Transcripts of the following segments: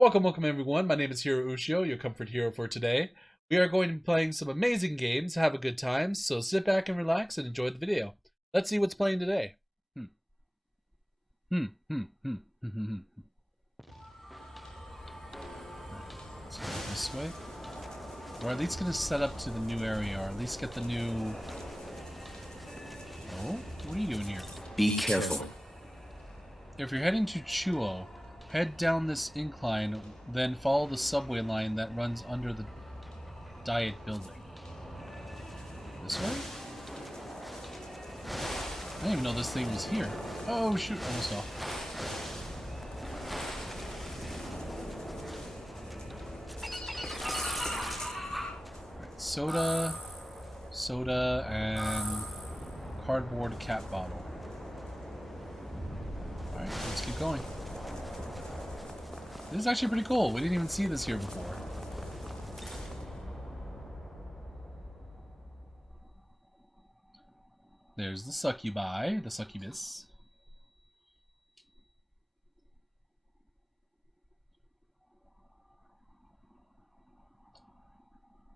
Welcome everyone. My name is Hiro Ushio, your comfort hero for today. We are going to be playing some amazing games, have a good time, so sit back and relax and enjoy the video. Let's see what's playing today. Let's go this way. We're at least going to set up to the new area, or at least get the new... Oh? What are you doing here? Be careful. If you're heading to Chuo, head down this incline, then follow the subway line that runs under the Diet building. This way? I didn't even know this thing was here. Oh shoot, almost off. Right, soda, and cardboard cat bottle. Alright, let's keep going. This is actually pretty cool. We didn't even see this here before. There's the succubi, the succubus.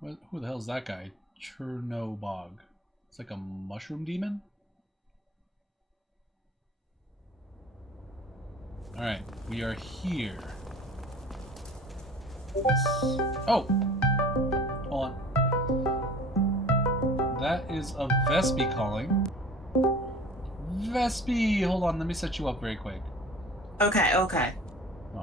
Who the hell is that guy? Chernobog. It's like a mushroom demon? Alright, we are here. Oh! Hold on. That is a Vespy calling. Vespy! Hold on, let me set you up very quick. Okay.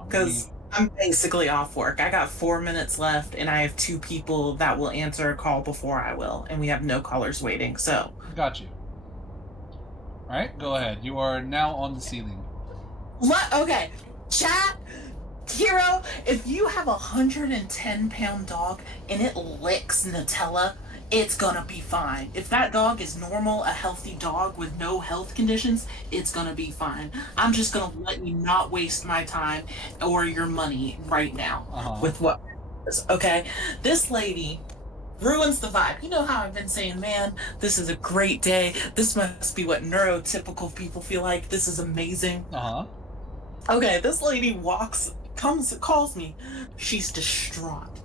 Because I'm basically off work. I got 4 minutes left, and I have 2 people that will answer a call before I will, and we have no callers waiting, so... Got you. Alright, go ahead. You are now on the ceiling. What? Okay. Chat! Hiro, if you have a 110-pound dog and it licks Nutella, it's gonna be fine. If that dog is normal, a healthy dog with no health conditions, it's gonna be fine. I'm just gonna let you not waste my time or your money right now with what is, okay? This lady ruins the vibe. You know how I've been saying, man, this is a great day. This must be what neurotypical people feel like. This is amazing. Okay, this lady calls me. She's distraught.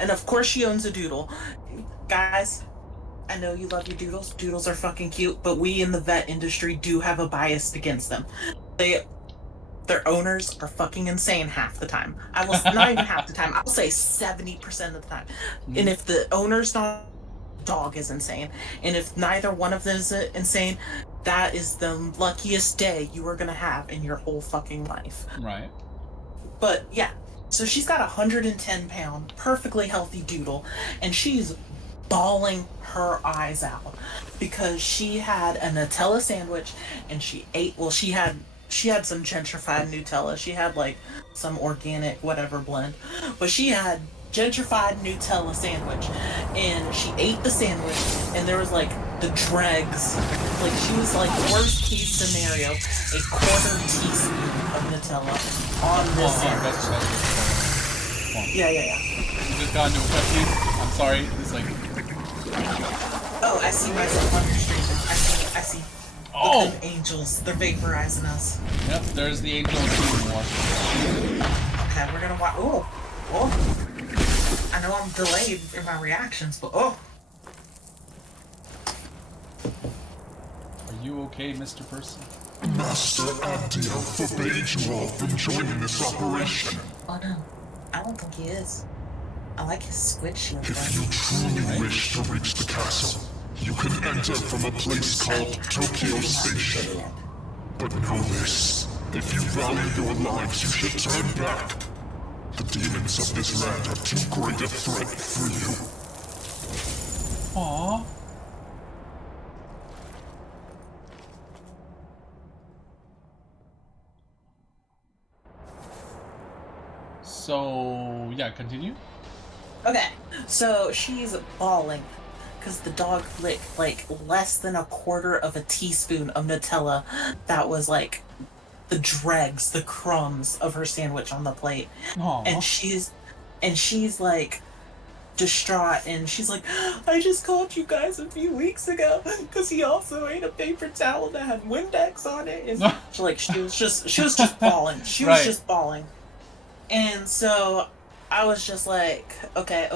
And of course she owns a doodle. Guys, I know you love your doodles. Doodles are fucking cute, but we in the vet industry do have a bias against them. Their owners are fucking insane half the time. I will not even half the time. I'll say 70% of the time. And if the owner's not, dog is insane. And if neither one of them is insane, that is the luckiest day you are gonna have in your whole fucking life. Right. But yeah, so she's got a 110-pound, perfectly healthy doodle, and she's bawling her eyes out because she had a Nutella sandwich and she ate. Well, she had some gentrified Nutella. She had like some organic whatever blend, but she had gentrified Nutella sandwich, and she ate the sandwich, and there was like the dregs. Like she was like worst case scenario, a quarter teaspoon of Nutella on this sandwich. Yeah. You just got into a cutscene. I'm sorry. It's like. Oh, I see myself on your stream. I see. Oh! Look at them angels. They're vaporizing us. Yep, there's the angel of war. Okay, we're gonna watch. Oh. I know I'm delayed in my reactions, but oh. Are you okay, Mr. Person? Master Abdiel forbade you all from joining this operation. Oh no, I don't think he is. I like his squid shield. If you truly wish to reach the castle, you can enter from a place called Tokyo Station. But know this, if you value your lives, you should turn back. The demons of this land are too great a threat for you. Aww. So, yeah, continue. Okay, so she's bawling because the dog licked like less than a quarter of a teaspoon of Nutella that was like the dregs, the crumbs of her sandwich on the plate. Aww. And she's like distraught, and she's like, I just called you guys a few weeks ago because he also ate a paper towel that had Windex on it. And she was just bawling. She was just bawling. And so I was just like, okay,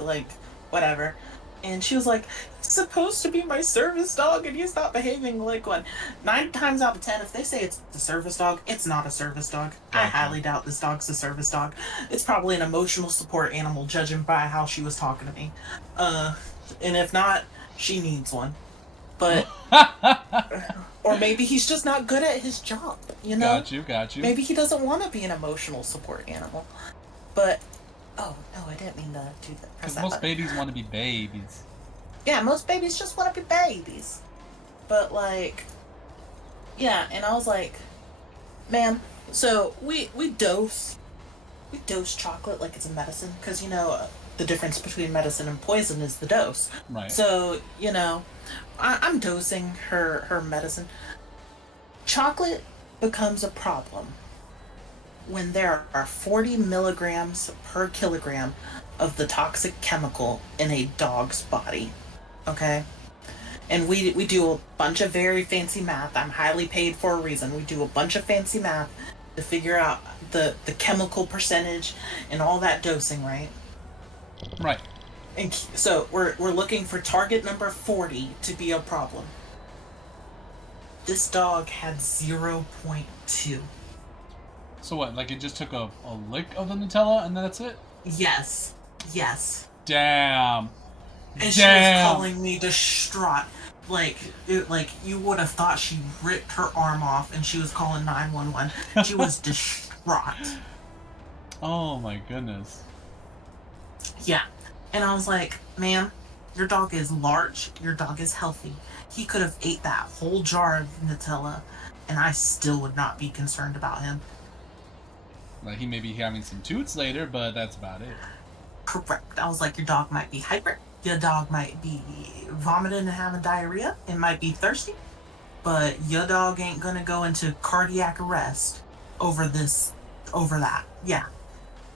like, whatever. And she was like, he's supposed to be my service dog and he's not behaving like one. 9 times out of 10, if they say it's a service dog, it's not a service dog. I Gotcha. highly doubt this dog's a service dog. It's probably an emotional support animal, judging by how she was talking to me. Uh, and if not, she needs one. But, or maybe he's just not good at his job, you know? Got you. Maybe he doesn't want to be an emotional support animal. But oh no, I didn't mean to do that. Press Because that most button. babies want to be babies. Yeah, most babies just want to be babies. But like, yeah, and I was like, man. So we dose chocolate like it's a medicine because the difference between medicine and poison is the dose. Right. So I'm dosing her medicine. Chocolate becomes a problem when there are 40 milligrams per kilogram of the toxic chemical in a dog's body. Okay? And we do a bunch of very fancy math. I'm highly paid for a reason. We do a bunch of fancy math to figure out the chemical percentage and all that dosing, right? Right. And so we're looking for target number 40 to be a problem. This dog had 0.2. So what? Like it just took a lick of the Nutella and that's it? Yes. Yes. Damn. And she was calling me distraught. Like you would have thought she ripped her arm off and she was calling 911. She was distraught. Oh my goodness. Yeah. And I was like, ma'am, your dog is large, your dog is healthy. He could have ate that whole jar of Nutella and I still would not be concerned about him. Like he may be having some toots later, but that's about it. Correct. I was like, your dog might be hyper. Your dog might be vomiting and having diarrhea. It might be thirsty. But your dog ain't gonna go into cardiac arrest over that. Yeah.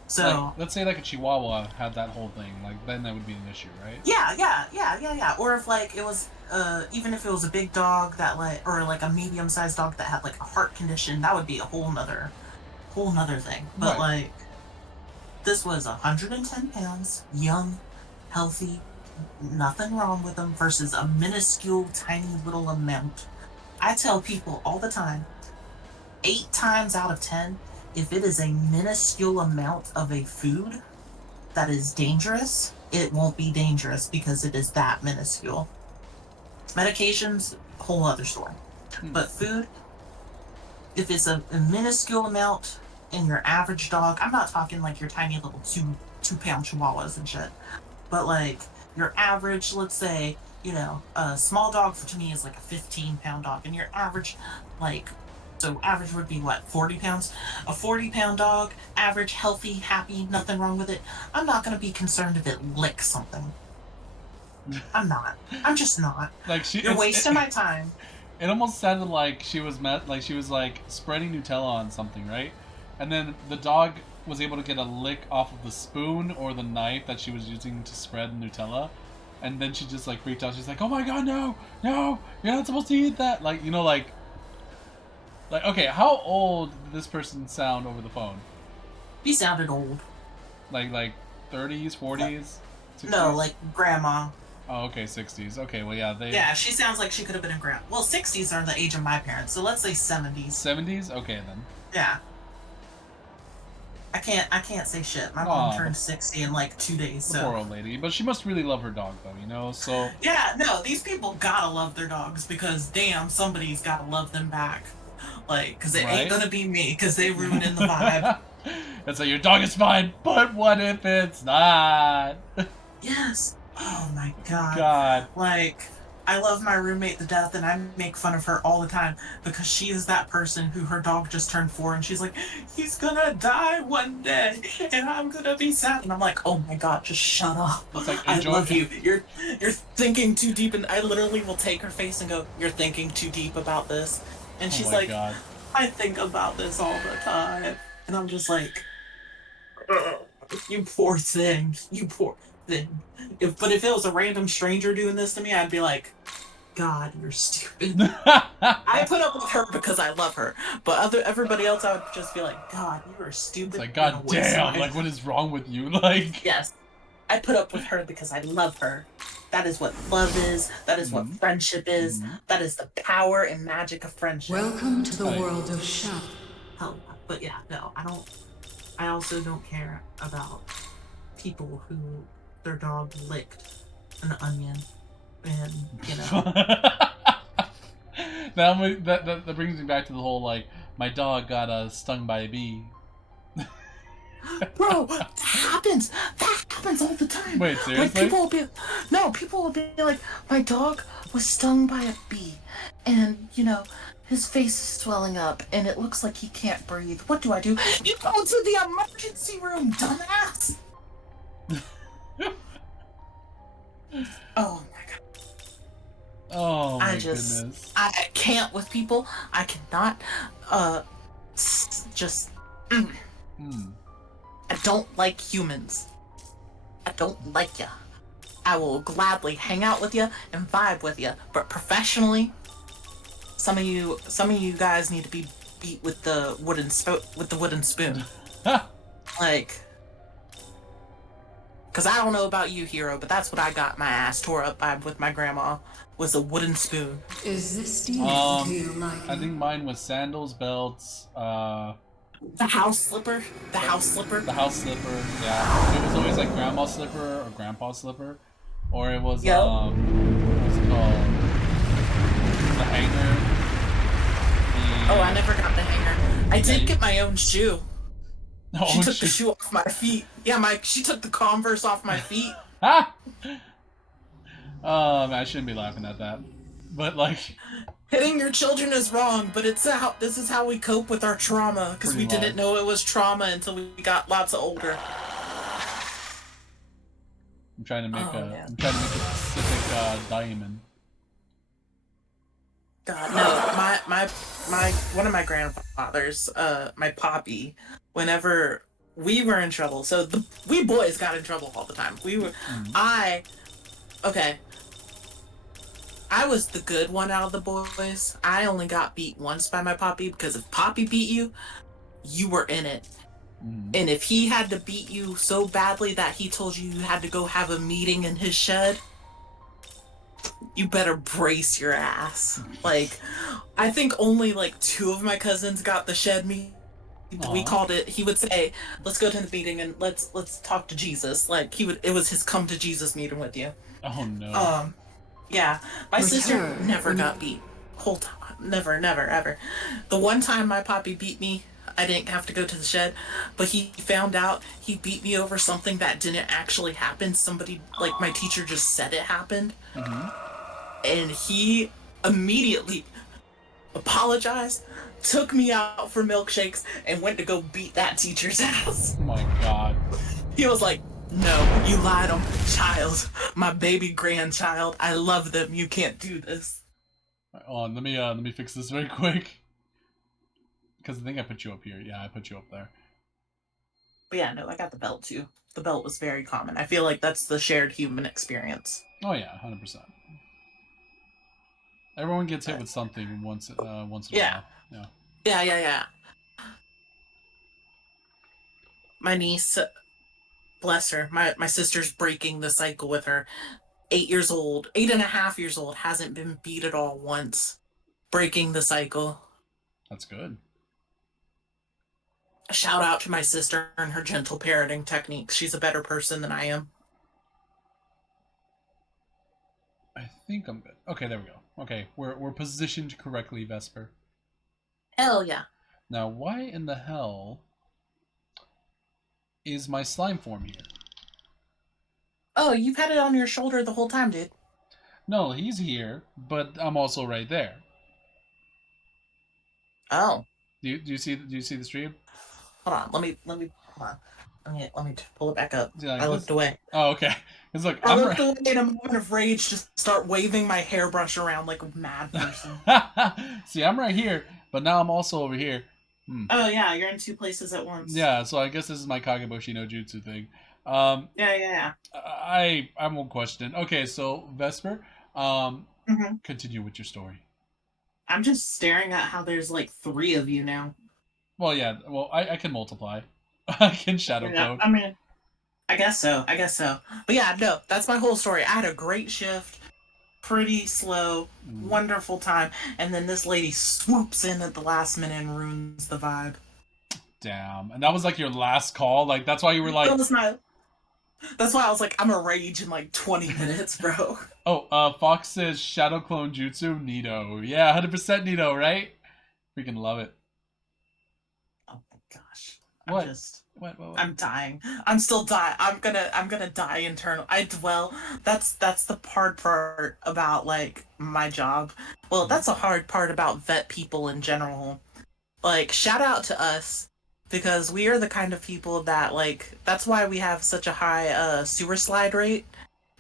So. Like, let's say like a Chihuahua had that whole thing. Like then that would be an issue, right? Yeah. Or if like it was, even if it was a big dog that or like a medium-sized dog that had like a heart condition, that would be a whole nother thing. But Right. like, this was 110 pounds, young, healthy, nothing wrong with them, versus a minuscule, tiny little amount. I tell people all the time, 8 times out of 10, if it is a minuscule amount of a food that is dangerous, it won't be dangerous because it is that minuscule. Medications, whole other story. But food, if it's a minuscule amount in your average dog, I'm not talking like your tiny little two-pound chihuahuas and shit, but like your average, let's say, a small dog to me is like a 15-pound dog, and your average, so average would be what, 40 pounds? A 40-pound dog, average, healthy, happy, nothing wrong with it. I'm not going to be concerned if it licks something. I'm not. I'm just not. Like You're wasting my time. It almost sounded like she was spreading Nutella on something, right? And then the dog was able to get a lick off of the spoon or the knife that she was using to spread Nutella, and then she just like freaked out. She's like, "Oh my god, no, you're not supposed to eat that!" Like okay, how old did this person sound over the phone? He sounded old. Like 30s, 40s, 60s? No, like grandma. Oh, okay, 60s. Okay, well, yeah, Yeah, she sounds like she could have been a grandma. Well, 60s are the age of my parents, so let's say 70s. 70s? Okay, then. Yeah. I can't say shit. My mom turned 60 in like 2 days. So. Poor old lady, but she must really love her dog, though. So. Yeah, no, these people gotta love their dogs because damn, somebody's gotta love them back. Like, because it ain't gonna be me because they ruining the vibe. It's like your dog is fine, but what if it's not? Yes. Oh my god. Like, I love my roommate to death and I make fun of her all the time because she is that person who her dog just turned 4 and she's like, he's gonna die one day and I'm gonna be sad. And I'm like, oh my god, just shut up. Like, I love you. You're thinking too deep, and I literally will take her face and go, you're thinking too deep about this. And she's like, god. I think about this all the time. And I'm just like, you poor thing. You poor thing. But if it was a random stranger doing this to me, I'd be like, God, you're stupid. I put up with her because I love her, but everybody else, I would just be like, God, you are stupid. It's like, God damn, like, what is wrong with you? Like, yes, I put up with her because I love her. That is what love is. That is what friendship is. That is the power and magic of friendship. Welcome to the world of Shop. Hell, but yeah, no, I don't. I also don't care about people who their dog licked an onion, and you know. that brings me back to the whole, like, my dog got stung by a bee. Bro, that happens. That happens all the time. Wait, seriously? Like, people will be like, my dog was stung by a bee, and you know, his face is swelling up, and it looks like he can't breathe. What do? You go to the emergency room, dumbass. Oh my god. Oh my goodness. I can't with people. I cannot. Just. I don't like humans. I don't like ya. I will gladly hang out with you and vibe with you, but professionally, some of you guys need to be beat with the wooden spoon. Like, because I don't know about you, Hiro, but that's what I got my ass tore up by with my grandma, was a wooden spoon. Is this stealing to your liking? I think mine was sandals, belts, the house slipper. The house slipper, yeah. It was always like grandma's slipper or grandpa's slipper. Or it was, yep. What's it called? The hanger. Oh, I never got the hanger. I did get my own shoe. Oh, she took the shoe off my feet. Yeah, she took the Converse off my feet. Ha! I shouldn't be laughing at that. But, like... Hitting your children is wrong, but this is how we cope with our trauma, because we didn't know it was trauma until we got lots of older. I'm trying to make a specific diamond. God, no, my one of my grandfathers, my poppy, whenever we were in trouble, so we boys got in trouble all the time. I was the good one out of the boys. I only got beat once by my poppy, because if Poppy beat you, you were in it. And if he had to beat you so badly that he told you you had to go have a meeting in his shed, you better brace your ass. Like, I think only like 2 of my cousins got the shed meeting. We called it, he would say, let's go to the meeting and let's talk to Jesus. Like, it was his come to Jesus meeting with you. Oh no. Yeah, my sister never got beat. Whole time. Never, ever. The one time my poppy beat me, I didn't have to go to the shed, but he found out he beat me over something that didn't actually happen. Somebody, like my teacher just said it happened. And he immediately apologized, took me out for milkshakes, and went to go beat that teacher's ass. Oh my god. He was like, no, you lied on my child, my baby grandchild. I love them. You can't do this. Hold on, let me fix this very quick. Because I think I put you up here. Yeah, I put you up there. But yeah, no, I got the belt too. The belt was very common. I feel like that's the shared human experience. Oh yeah, 100%. Everyone gets hit with something once in a while. Yeah. Yeah. My niece, bless her, my sister's breaking the cycle with her. 8 years old, 8.5 years old, hasn't been beat at all once. Breaking the cycle. That's good. A shout out to my sister and her gentle parenting techniques. She's a better person than I am. I think I'm good. Okay, there we go. Okay, we're positioned correctly, Vesper. Hell yeah. Now, why in the hell is my slime form here? Oh, you've had it on your shoulder the whole time, dude. No, he's here, but I'm also right there. Oh. Do you see the stream? Hold on. Let me hold on. Let me pull it back up. Like I looked away. Oh, okay. It's like I looked away in a moment of rage, just start waving my hairbrush around like a mad person. See, I'm right here, but now I'm also over here. Oh yeah, you're in 2 places at once. Yeah, so I guess this is my Kageboshi no Jutsu thing. Yeah. I won't question. Okay, so Vesper, Mhm. Continue with your story. I'm just staring at how there's like 3 of you now. Well, yeah. Well, I can multiply. I can shadow Yeah, clone. I mean, I guess so. I guess so. But yeah, no, that's my whole story. I had a great shift, pretty slow, Mm, wonderful time, and then this lady swoops in at the last minute and ruins the vibe. damn. And that was like your last call. Like that's why you were That like, was my. That's why I was like, I'm a rage in like 20 minutes, bro. oh, Fox says shadow clone jutsu Nito. Yeah, 100% Nito, right? Freaking love it. Oh my gosh, I'm What? just. What? I'm dying. I'm still dying. I'm gonna die internal. I dwell. That's the hard part about like my job. Well, Mm, that's a hard part about vet people in general. Like shout out to us because we are the kind of people that like that's why we have such a high sewer slide rate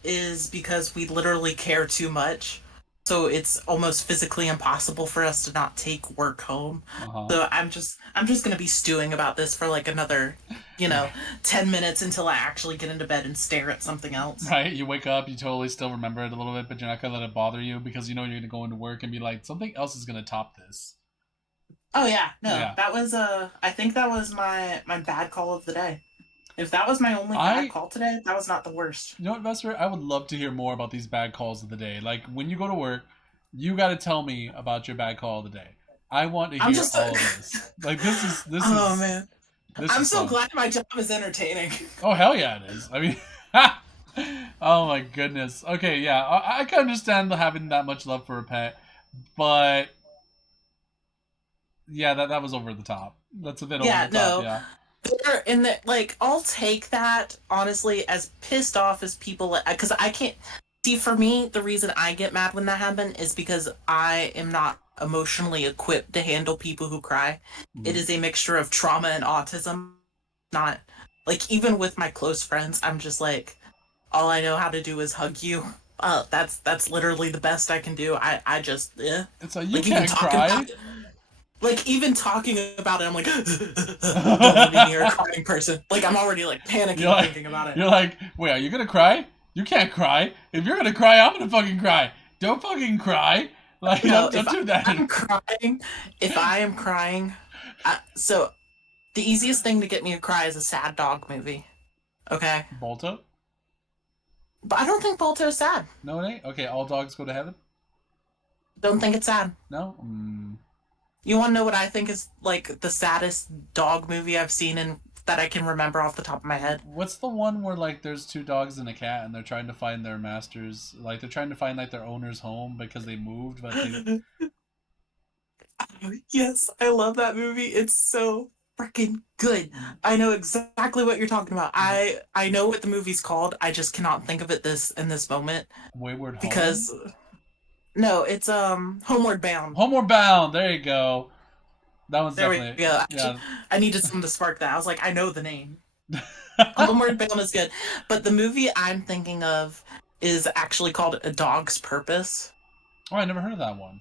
is because we literally care too much. So it's almost physically impossible for us to not take work home. uh-huh. So I'm just gonna be stewing about this for like another, you know, 10 minutes until I actually get into bed and stare at something else. Right? You wake up, you totally still remember it a little bit, but you're not gonna let it bother you because you know you're gonna go into work and be like, something else is gonna top this. Oh yeah, no, Yeah. that was I think that was my bad call of the day. If that was my only bad I call today, that was not the worst. You know what, Vesper? I would love to hear more about these bad calls of the day. Like when you go to work, you got to tell me about your bad call of the day. I want to I'm hear just all of this. Like oh man. this I'm is so fun. glad my job is entertaining. Oh hell yeah, it is. I mean, oh my goodness. Okay, yeah, I can understand having that much love for a pet, but yeah, that was over the top. That's a bit over Yeah, the top. no. Yeah. They're in the like I'll take that honestly as pissed off as people because I can't see for me the reason I get mad when that happens is because I am not emotionally equipped to handle people who cry. It Mhm. is a mixture of trauma and autism. Not like even with my close friends, I'm just like all I know how to do is hug you. That's literally the best I can do. I just It's like you like even can't talking about cry. it, like even talking about it, I'm like, don't let me be near a crying person. Like I'm already like You're panicking like, thinking about it. you're like, wait, are you gonna cry? You can't cry. If you're gonna cry, I'm gonna fucking cry. Don't fucking cry. Like, No, don't do I'm that. crying, if I am crying, so the easiest thing to get me to cry is a sad dog movie. Okay, Bolto? but I don't think Balto's sad. No, it ain't. Okay, all dogs go to heaven. Don't think it's sad. No. Mm. You want to know what I think is like the saddest dog movie I've seen and that I can remember off the top of my head? What's the one where like there's two dogs and a cat and they're trying to find their masters? Like they're trying to find like their owner's home because they moved, but they. Yes, I love that movie. It's so freaking good. I know exactly what you're talking about. I know what the movie's called. I just cannot think of it this in this moment Wayward Home. because no, it's Homeward Bound. Homeward Bound. There you go. That one's There we definitely go. yeah. I needed something to spark that. I was like, I know the name. Homeward Bound is good, but the movie I'm thinking of is actually called A Dog's Purpose. Oh, I never heard of that one.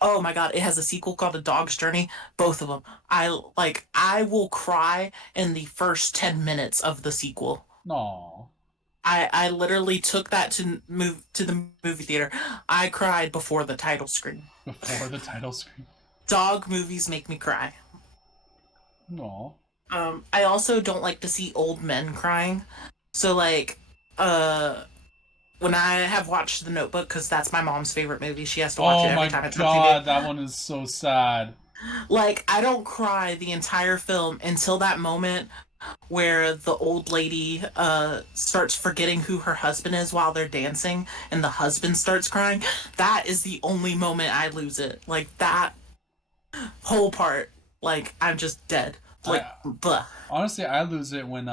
Oh my god, it has a sequel called A Dog's Journey. Both of them. I will cry in the first 10 minutes of the sequel. No. I literally took that to move to the movie theater. I cried before the title screen. Before the title screen. Dog movies make me cry. No. I also don't like to see old men crying. So like when I have watched The Notebook, because that's my mom's favorite movie, she has to watch it Oh every my time it's on god, TV. that one is so sad. Like, I don't cry the entire film until that moment where the old lady starts forgetting who her husband is while they're dancing, and the husband starts crying. That is the only moment I lose it. Like, that whole part, like, I'm just dead. Like, I blah. honestly I lose it when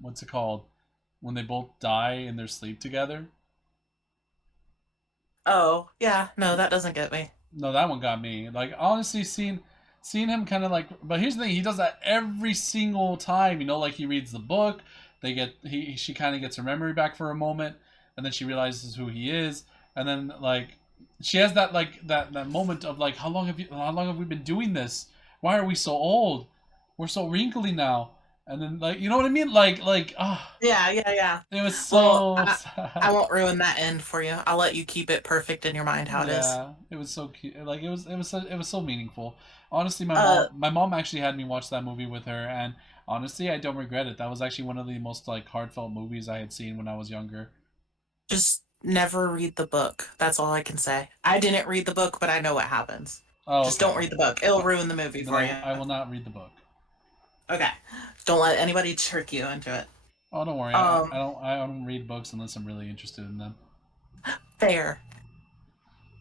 what's it called? When they both die in their sleep together. Oh, yeah, no, that doesn't get me. No, that one got me. Like honestly, seeing him kind of like. But here's the thing: he does that every single time. You know, like he reads the book. She kind of gets her memory back for a moment, and then she realizes who he is, and then like she has that like that moment of like, how long have we been doing this? Why are we so old? We're so wrinkly now. And then like you know what I mean? Like Yeah. it was Well, so I sad. won't ruin that end for you. I'll let you keep it perfect in your mind how it is. Yeah, it was so cute. Like it was so meaningful. Honestly, Uh, my mom actually had me watch that movie with her, and honestly, I don't regret it. That was actually one of the most like heartfelt movies I had seen when I was younger. just never read the book. That's all I can say. I didn't read the book, but I know what happens. Oh, Just don't okay. read the book. It'll Uh, ruin the movie Then for you. I will not read the book. Okay. Don't let anybody trick you into it. Oh, don't worry. Um, I don't read books unless I'm really interested in them. fair.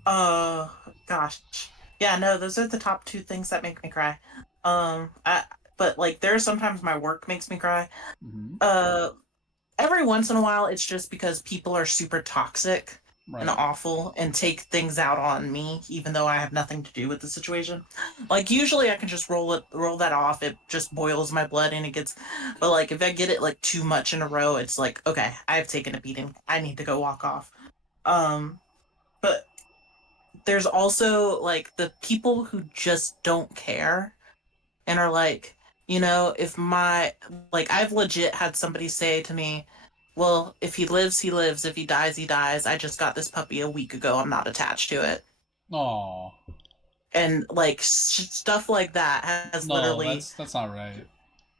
Uh, gosh. Yeah, no, those are the top two things that make me cry. But like, there's sometimes my work makes me cry. Hmm. Uh, every once in a while, it's just because people are super toxic and Right. awful and take things out on me, even though I have nothing to do with the situation. Like, usually I can just roll that off. It just boils my blood and it gets, but like, if I get it like too much in a row, it's like, okay, I've taken a beating. I need to go walk off. Um, but there's also like the people who just don't care and are like, if like I've legit had somebody say to me, well, if he lives, he lives. If he dies, he dies. I just got this puppy a week ago. I'm not attached to it. Oh And like stuff like that has no, literally, that's not right.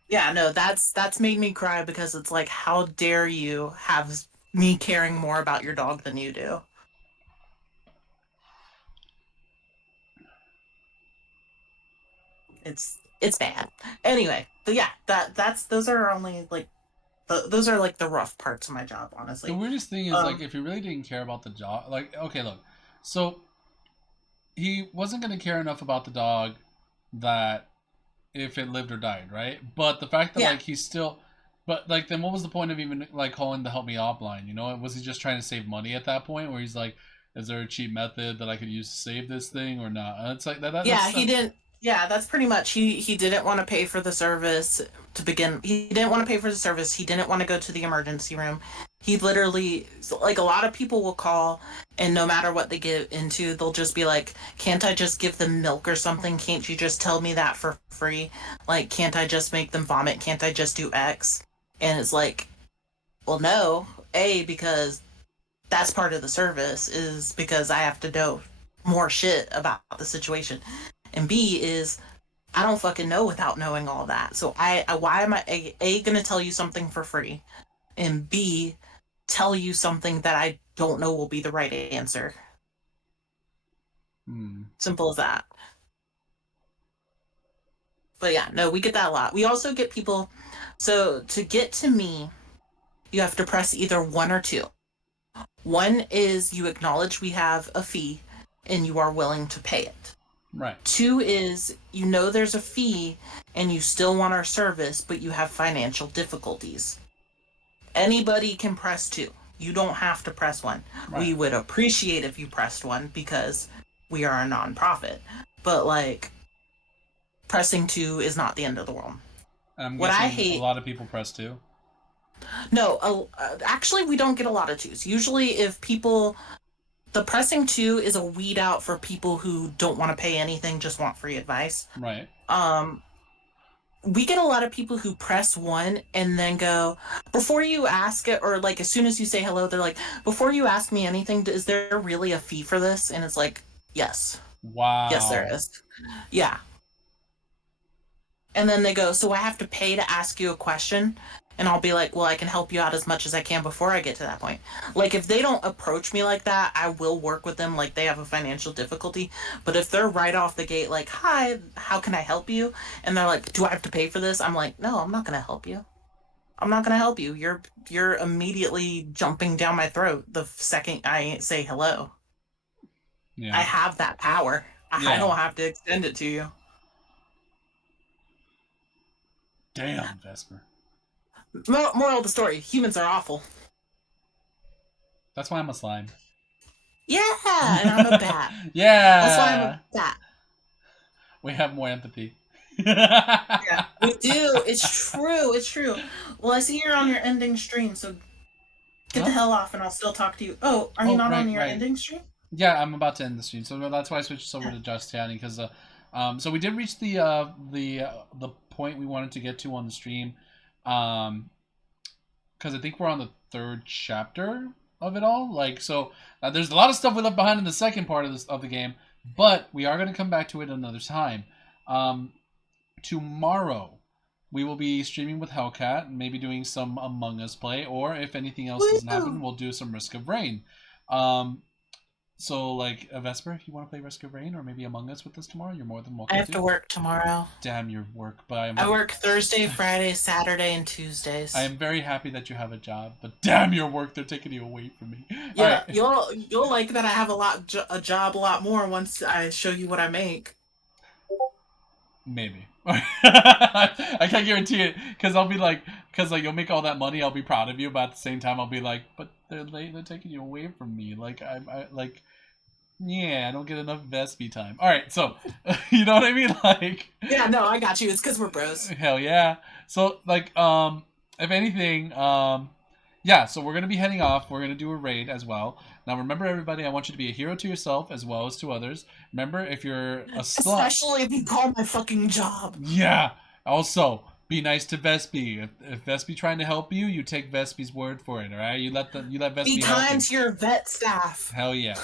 yeah, no, that's made me cry because it's like, how dare you have me caring more about your dog than you do? It's bad. Anyway, but yeah, that's those are only like those are like the rough parts of my job, The honestly. weirdest thing is like Um, if he really didn't care about the dog, like okay, look, so he wasn't gonna care enough about the dog that if it lived or died, right? But the fact that yeah, like he's still, but like then what was the point of even like calling the help me out line? Was he just trying to save money at that point, where he's like, is there a cheap method that I could use to save this thing or not? And it's like yeah, he didn't. Yeah, that's pretty much. He didn't want to pay for the service to begin. He didn't want to pay for the service. He didn't want to go to the emergency room. He literally, like, a lot of people will call, and no matter what they get into, they'll just be like, "Can't I just give them milk or something? Can't you just tell me that for free? Like, can't I just make them vomit? Can't I just do X?" And it's like, well, no. A, because that's part of the service, is because I have to know more shit about the situation. And B is I don't fucking know without knowing all that. So why am I gonna tell you something for free, and B tell you something that I don't know will be the right answer? Hmm. Simple as that. But yeah, no, we get that a lot. We also get people. So to get to me, you have to press either one or two. One is you acknowledge we have a fee, and you are willing to pay it. Right. Two is you know there's a fee and you still want our service, but you have financial difficulties. Anybody can press two. You don't have to press one. Right. We would appreciate if you pressed one because we are a nonprofit. But like pressing two is not the end of the world. And I'm What I guessing a hate, lot of people press too. no, actually, we don't get a lot of twos. Usually, if people, the pressing two is a weed out for people who don't want to pay anything, just want free advice. Right. Um, we get a lot of people who press one and then go, before you ask it, or like as soon as you say hello, they're like, before you ask me anything, is there really a fee for this? And it's like, yes, yes, there Wow. is. Yeah. And then they go, so I have to pay to ask you a question? And I'll be like, well, I can help you out as much as I can before I get to that point. Like, if they don't approach me like that, I will work with them like they have a financial difficulty. But if they're right off the gate, like, hi, how can I help you? And they're like, do I have to pay for this? I'm like, no, I'm not going to help you. I'm not going to help you. You're immediately jumping down my throat the second I say hello. I Yeah. have that power. I Yeah. don't have to extend it to you. Damn, Vesper. Moral of the story, humans are awful. That's why I'm a slime. Yeah, and I'm a bat. That's why I'm a Yeah. bat. We have more empathy. Yeah, we do. It's true. It's true. Well, I see you're on your ending stream, so get the Huh? hell off, and I'll still talk to you. Oh, are you Oh, not on right, your right. ending stream? Yeah, I'm about to end the stream, so that's why I switched over Yeah. to just chatting because, so we did reach the point we wanted to get to on the stream. Because I think we're on the 3rd chapter of it all. Like, so there's a lot of stuff we left behind in the second part of the game, but we are going to come back to it another time. Tomorrow we will be streaming with Hellcat and maybe doing some Among Us play, or if anything else doesn't happen, we'll do some Risk of Rain. So, like, Vesper, if you want to play Risk of Rain or maybe Among Us with us tomorrow, you're more than welcome I have to work tomorrow. Damn your work, but I work Thursday, Friday, Saturday, and Tuesdays. I am very happy that you have a job, but damn your work, they're taking you away from me. Yeah, right. You'll like that I have a job a lot more once I show you what I make. Maybe. I can't guarantee it, because I'll be like, you'll make all that money, I'll be proud of you, but at the same time I'll be like, but they're taking you away from me. Like, I yeah, I don't get enough Vespy time. All right, so you know what I mean? Like, yeah, no, I got you. It's because we're bros. Hell yeah. So, like, if anything, yeah. So we're gonna be heading off. We're gonna do a raid as well. Now, remember, everybody, I want you to be a hero to yourself as well as to others. Remember, if you're a slut, especially if you call my fucking job. Yeah. Also, be nice to Vespy. If Vespy trying to help you, you take Vespy's word for it. All right. You let Vespy help you. Be kind to your vet staff. Hell yeah.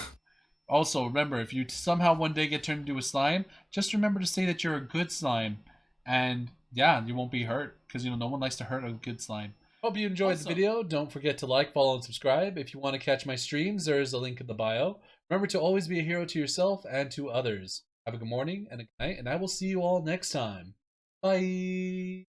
Also, remember, if you somehow one day get turned into a slime, just remember to say that you're a good slime. And, yeah, you won't be hurt. Because, no one likes to hurt a good slime. Hope you enjoyed the video. Don't forget to like, follow, and subscribe. If you want to catch my streams, there is a link in the bio. Remember to always be a hero to yourself and to others. Have a good morning and a good night, and I will see you all next time. Bye!